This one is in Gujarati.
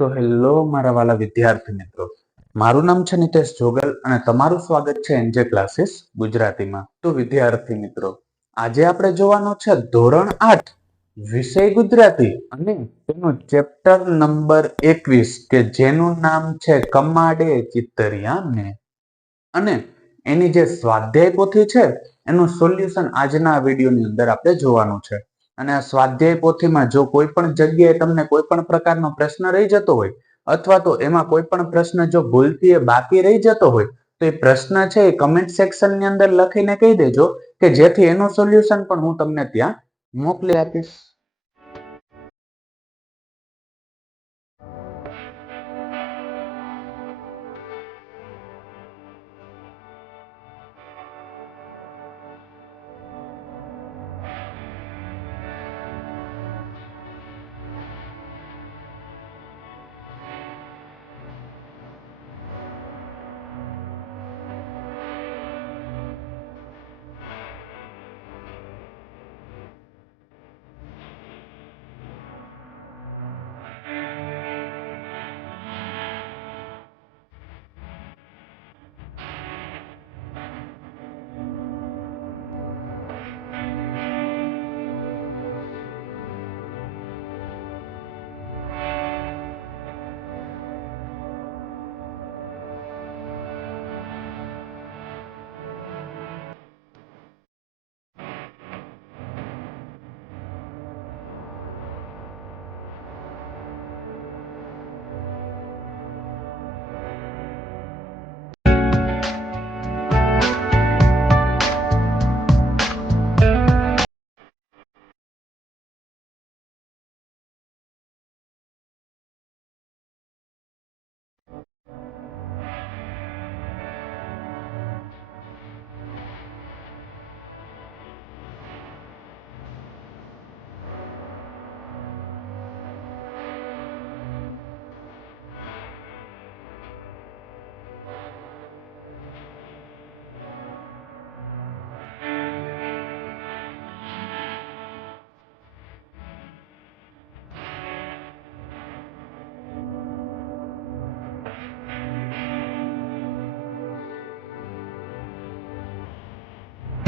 તો હેલો મારા વાલા વિદ્યાર્થી મિત્રો, મારું નામ છે નિતેશ જોગલ અને તમારું સ્વાગત છે એનજે ક્લાસીસ ગુજરાતીમાં. તો વિદ્યાર્થી મિત્રો, આજે આપણે જોવાનું છે ધોરણ 8 વિષય ગુજરાતી અને તેનું ચેપ્ટર નંબર 21 કે જેનું નામ છે કમાડે ચિતરિયાને. અને એની જે સ્વાધ્યાય પોથી છે એનું સોલ્યુશન આજના વિડીયોની અંદર આપણે જોવાનું છે. અને આ સ્વાધ્યાય પોથીમાં જો કોઈ પણ જગ્યાએ તમને કોઈ પણ પ્રકારનો પ્રશ્ન રહી જતો હોય અથવા તો એમાં કોઈ પણ પ્રશ્ન જો ભૂલથી બાકી રહી જતો હોય તો એ પ્રશ્ન છે એ કમેન્ટ સેક્શનની અંદર લખીને કહી દેજો કે જેથી એનું સોલ્યુશન પણ હું તમને ત્યાં મોકલી આપીશ.